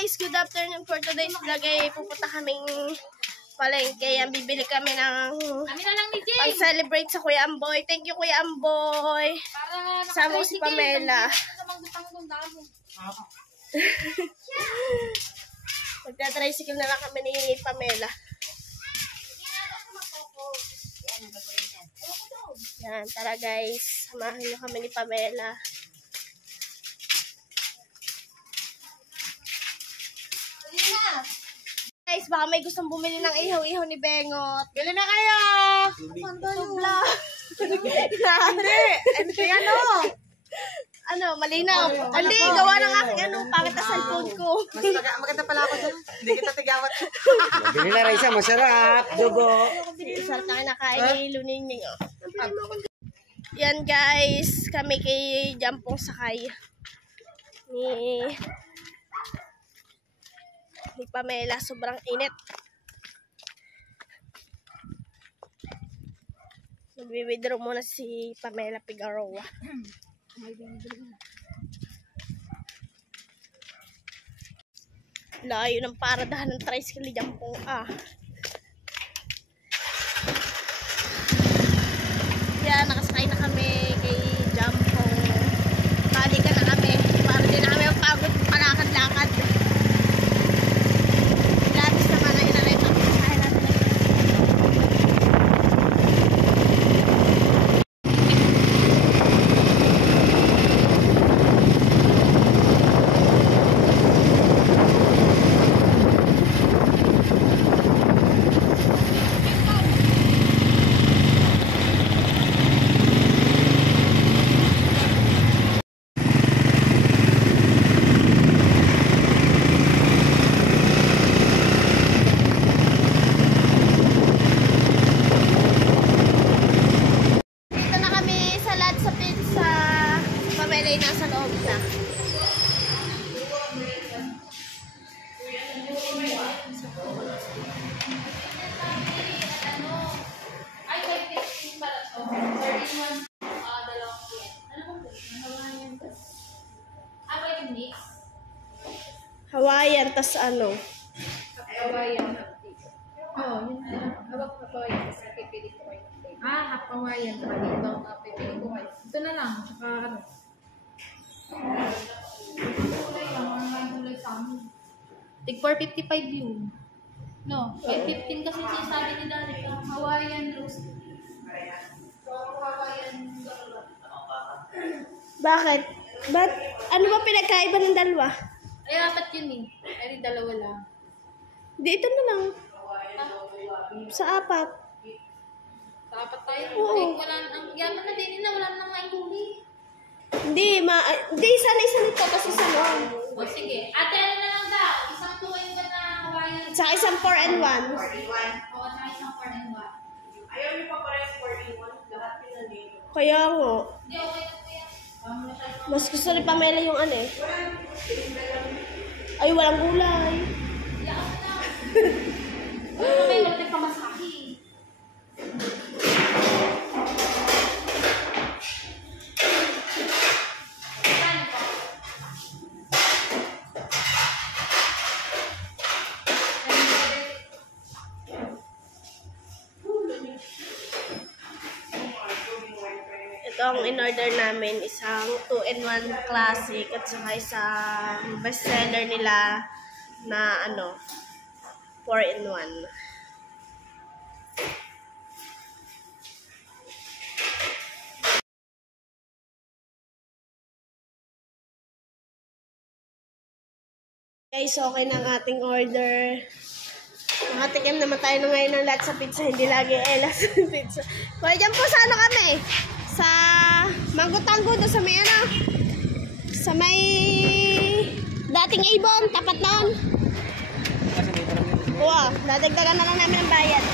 guys, good afternoon for today's vlog. Pupunta kaming palengke. Yan, bibili kami ng pang-celebrate sa Kuya Amboy. Thank you, Kuya Amboy. Sama si Pamela. Magta-tricycle na lang kami ni Pamela. Yan, tara guys. Samahan nyo kami ni Pamela. Guys, baka may gustong bumili ng ihaw-ihaw ni Bengot. Bili na kayo! Tubla! Hindi, ano, malinaw. Hindi, gawa ng aking pangit na cellphone ko. Mas maganda pala ako dyan. Hindi kita tigawat. Bili na Raisa, masarap. Dugo. Sarap na kinakain ni Luning. Yan guys, kami kay Jampong sakay. Ni Pamela, sobrang init. Nagwi-withdraw muna si Pamela Figueroa. Layo ng paradahan ng tricycle ni Jampong. Yan, nakasakay na kami kay Jampong. Balikan na kami. Para din na kami mapagod palakad-lakad. Labis naman na inalit ang pasahe natin. Nasa loob na. Hawaiian, tas ano? Hawaiian. Oh, yun na. Hawaiian, tas pipili ko kayo. Hawaiian. Dito, pipili ko kayo. Ito na lang. Tsaka ano. Tig 455 yun. No, 515 kasi sinasabi ni Daddy. Hawaiian roast. Hawaiian Bakit? Ano ba pinagkaiba ng dalawa? ay, apat yun eh. Ay, dalawa lang. Di, ito na lang. Sa apat. Sa apat tayo. Oo. Ay, wala nang, yaman na din na, wala nang may huli. Hindi, isa nito kasi sa loob. O, sige. Ate, ano na lang daw? Isang 2 and 1 na Hawaiian. Sa isang 4 and 1. Oo, sa isang 4 and 1. Ayaw niyo pa parehas 4-in-1. Lahat pinandito. Kaya nga. Hindi, okay na po yan. Mas gusto ni Pamela yung ano eh. Ay, walang gulay. Yakas na. Wala may wala nagpamasahe. Ito ang in-order namin, isang 2-in-1 classic at saka isang bestseller nila na 4-in-1. Guys, okay na ang ating order. Nakatikim naman tayo na ngayon ng lahat sa pizza, hindi lagi elas sa pizza. Kaya dyan po sa kami? Sa Mango-Tango, doon sa may sa may dating Avon, tapat noon. Wow, dadagdagan na lang namin ang bayad.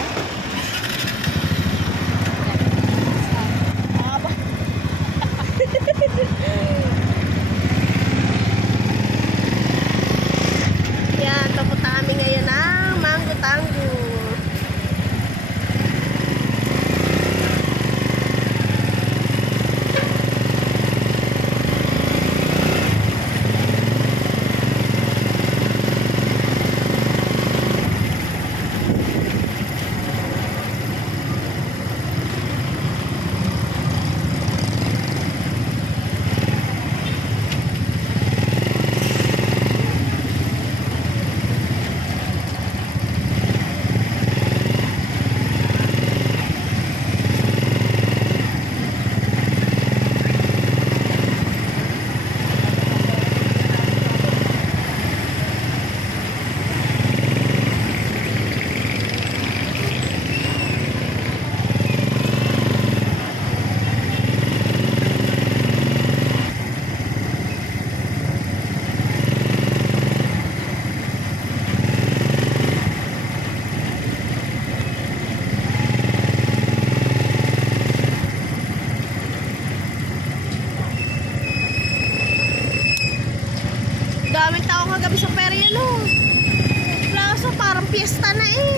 Yan, papunta kami ngayon ng Mango-Tango. Fiesta na eh.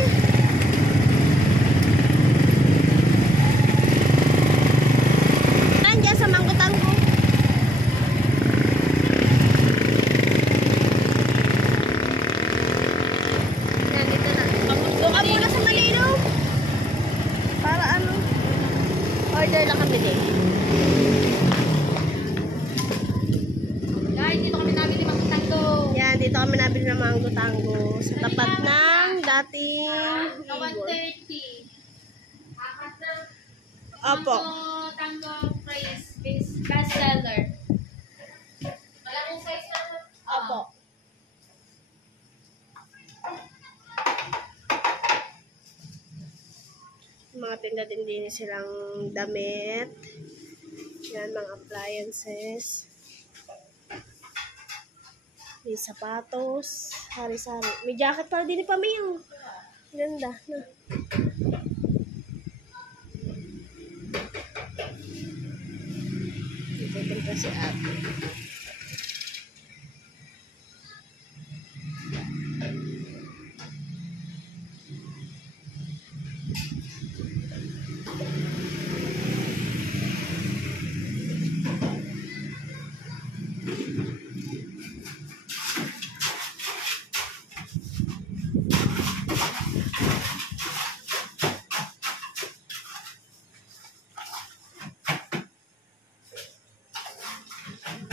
Nandiyan sa Manggo-Tango. Yan, dito na. Doon ka muna sa Malino. Para ano? Order lang kami din. Guys, dito kami nabili Manggo-Tango. Yan, dito kami nabili ng Manggo-Tango. Sa tapat ng dating Na Igor. 130. Apat na. Opo. Tango price best seller. Malaking size na. Opo. Mga tinda din silang damit. Yan, mga appliances. May sapatos. Sari-sari. May jacket pala din ni Pamiyang. Ganda. No? Dito din pa si ate.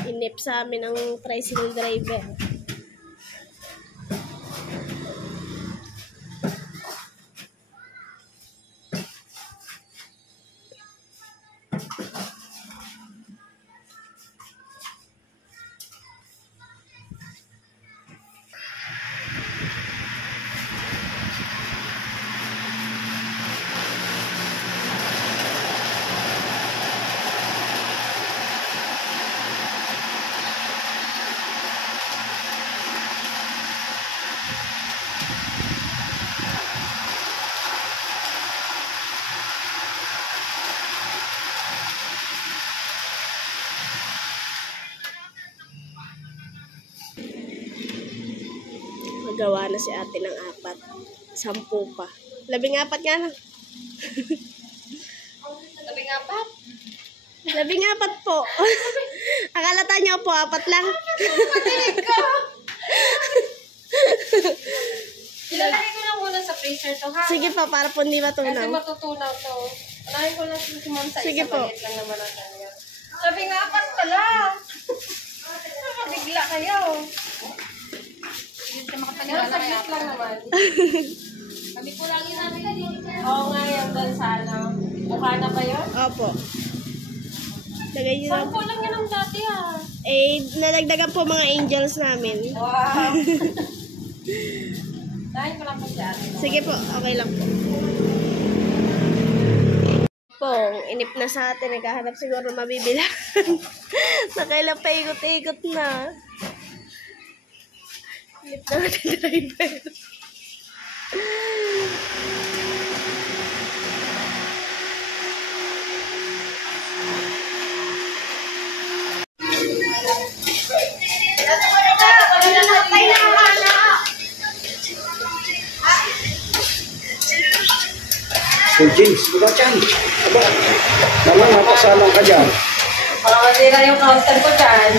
Inip sa amin ang tricycle driver. Magawa na si ate ng 4. 10 pa. 14 nga lang. 14 po. Akalata niyo po, 4 lang. Ilalagay ko lang muna sa freezer to, ha? Sige po, para po hindi Kasi matunaw. matutunaw to. Unahin ko lang si Ma'am sa Sige isa. po. Maliit lang naman ang kanya. Sabi nga, 4 pala. Nakabigla kayo. Hindi ka makapaniwala Pero kaya. saglit lang naman. Kami po lagi namin dito. Oo nga yan doon sa ano. Mukha na ba yun? Opo. Lagay niyo lang. 10 lang yan ang dati, ha? Eh, nalagdagan po mga angels namin. Wow. Unahin ko lang po si ate. Sige po, okay lang po. Pong, inip na sa atin. Naghahanap siguro mabibilan. Nakailang pa ikot-ikot na. Inip na natin driver. So, James, buka dyan. Aba, naman, napasalang ka dyan. Parang masira yung counter ko dyan.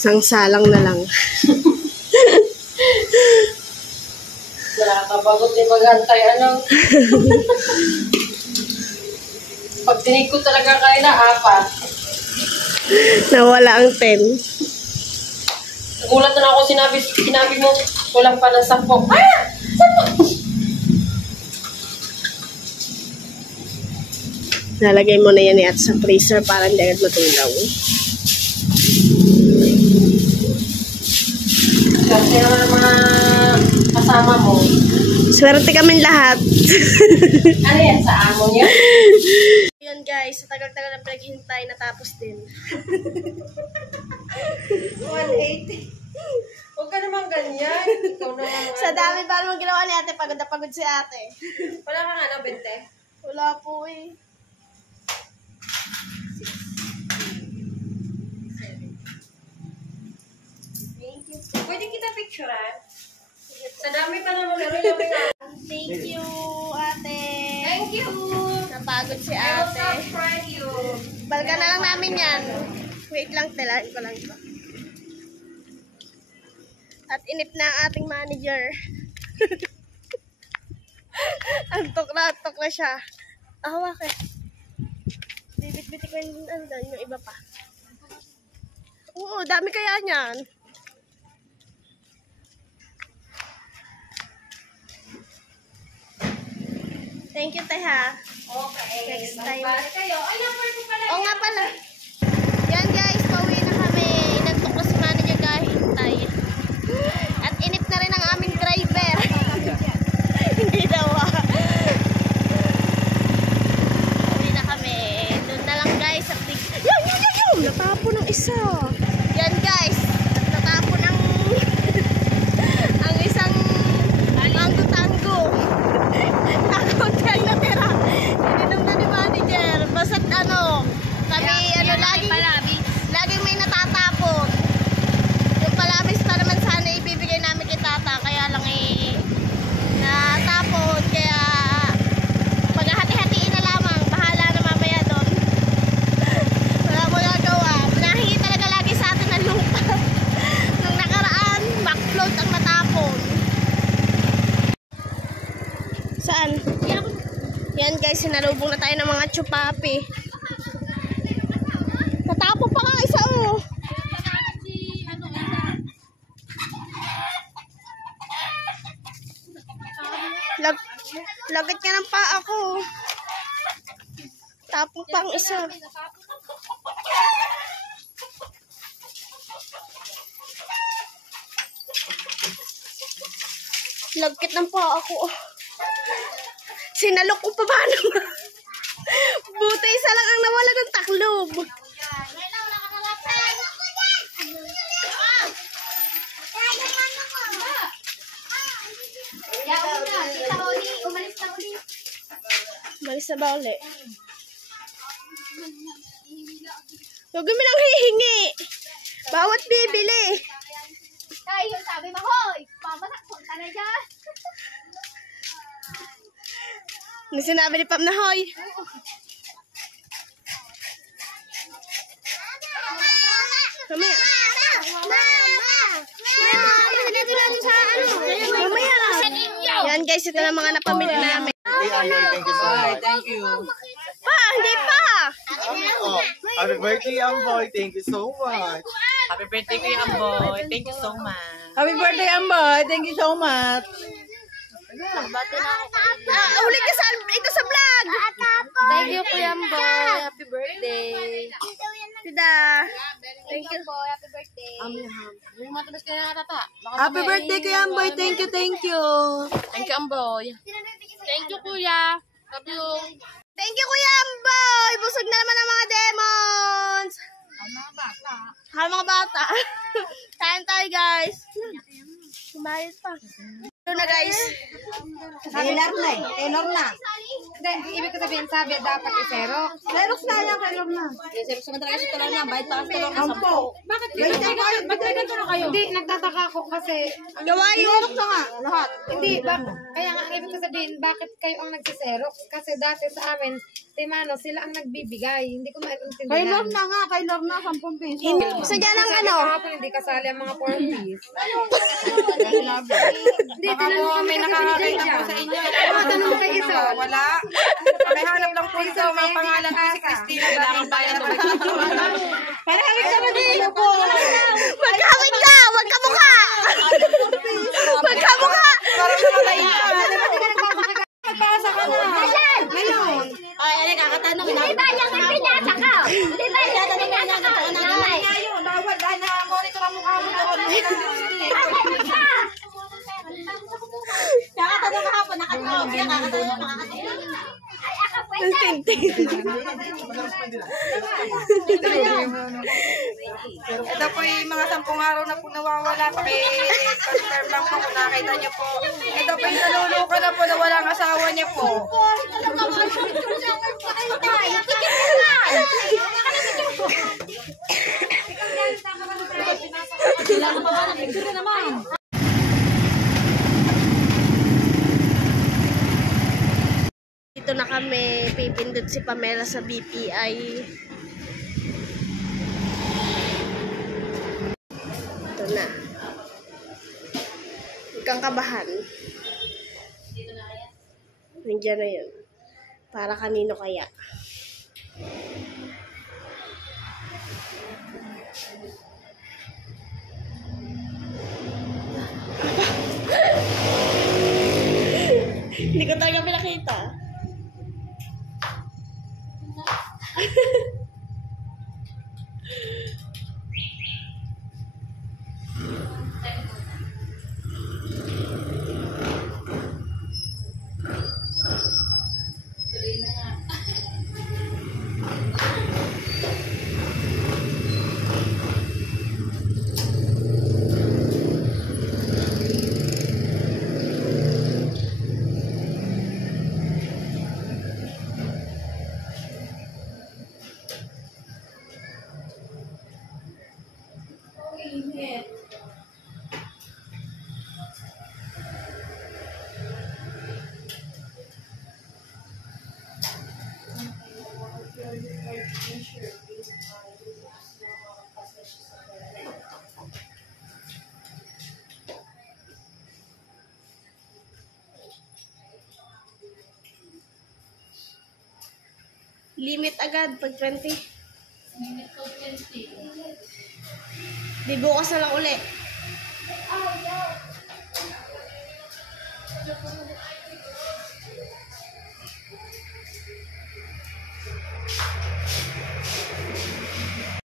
Sangsalang na lang. Nakakabagot din maghantay, ano. Pag tinig ko talaga kayo na, 4. Nawala ang 10. Nagulat na ako, sinabi mo, kulang pa ng 10. Ah! 10! Nalagay mo na yan at sa freezer para hindi agad matulaw. Kasi naman ang mga kasama mo. Swerte kami lahat. Ano yan, sa amo niya? Yun guys, sa tagal-tagal ng pinaghintay, natapos din. 180. Huwag ka naman ganyan. Ikaw naman. Sa dami pa naman ginawa ni ate, pagod na pagod si ate. Wala ka nga na, 20. Wala po eh. Pwede kita picturean? Sa dami ka naman, pero yung nga. Thank you, ate. Thank you. Napagod si I will ate. subscribe you. Balga na lang namin yan. Wait lang, telahin ko lang ito. At inip na ang ating manager. antok na siya. Hawak eh. Bibit-bit ko yung iba pa. Oo, dami kaya niyan. Thank you, Teha. Okay. Next time. Magbalik kayo. Ay, number ko pala. Oo nga pala. Yan guys, pauwi na kami. Inantok na si manager kahintay. At inip na rin ang aming driver. Hindi daw pauwi na kami. Doon na lang guys. Yun! Natapo ng isa. Yan guys. At natapo ng ang isang tango-tango. Nakunti ang natira. Ininom na ni manager. Basta't ano, kami laging may natatapon. Yung palabis pa naman sana ibibigay namin kay tata. Kaya lang natapon. Kaya paghahati-hatiin na lamang. Bahala na mamaya doon. Wala mo nagawa. Nahingi talaga lagi sa atin ng lupa. Nung nakaraan, backfloat ang natapon. Saan? Yan guys, sinalubong na tayo ng mga chupapi. Natapo pa nga isa oh. Lagit ka ng paa ko. Tapong pang isa. Lagkit ng paa ko. Sinalok ko pa ba naman? Buti isa lang ang nawala ng taklob. Umalis na ba ulit? Huwag mo nang hihingi. Bawat bibili. Tayo, sabi mo, hoy! Pamasak, punta na dyan! Nung sinabi ni Pam na hoy. Mamaya. Mamaya lang. Yan guys, ito na mga napamili namin. Thank you. Pa, hindi pa. Oh, happy birthday, Amboy. Thank you so much. Happy birthday kay Amboy. Thank you so much. Happy birthday, Amboy. Thank you so much. Ulit ka sa vlog. Thank you, Kuya Amboy. Happy birthday. Tida. Thank you, Amboy. Happy birthday. Happy birthday, Kuya Amboy. Thank you, thank you. Thank you, Amboy. Thank you, Kuya. Love you. Thank you, Kuya Amboy. Busog na naman ang mga demons. Mga bata. Kain tayo, guys. Kumayos pa. Ito na, guys. Taylor na eh. Taylor na. Hindi, ibig ko sabihin sabi, dapat i-xerox. Xerox na yan, Taylor na. Xerox naman talaga sa tulang na. Bayad pa sa tulang na. Ampo. Bakit magtaganto na kayo? Hindi, nagtataka ako kasi, Gawain. Xerox na nga, lahat. hindi, kaya nga, ibig ko sabihin, bakit kayo ang nagsiserox? Kasi dati sa amin, Timano, sila ang nagbibigay. Hindi ko maintindihan. Kay Lorna nga, kay Lorna, 10 piso. Gusto dyan ang ano? Kahapon hindi kasali ang mga 40s. Baka po may nakakakita po sa inyo. Tanong kay isa. Wala. May hanap lang po ito. Mga pangalan ko si Christina. Dalang bayan ng para kami ka ba din? Magkawig ka! Magkamukha! Magkamukha! Parang namatay na. Magpasa ka na. Ngayon. Ay, ano kakatanong na? Di ba yung pinasa ka? Di ba yung pinasa ka? Nanay. Ngayon, bawal dahil na-monitor ang mukha mo doon. Kakatanong kahapon, nakatawag siya, kakatanong, makakatanong. Ay, ako pwede. Ito po yung mga 10 araw na po nawawala. Paki-confirm lang po kung nakita niyo po. Ito po yung naluluka na po na walang asawa niya po. Dito na kami, pipindot si Pamela sa BPI. Ito na. Huwag kang kabahan. Nandiyan na yun. Para kanino kaya? Hindi ko talaga pinakita. Limit agad pag 20. Limit ko 20. Di bukas na lang uli.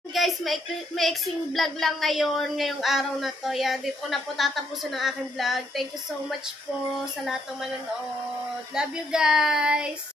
Guys, maiksing vlog lang ngayong araw na to. Yan, dito ko na po tatapusin ang aking vlog. Thank you so much po sa lahat ng manonood. Love you guys!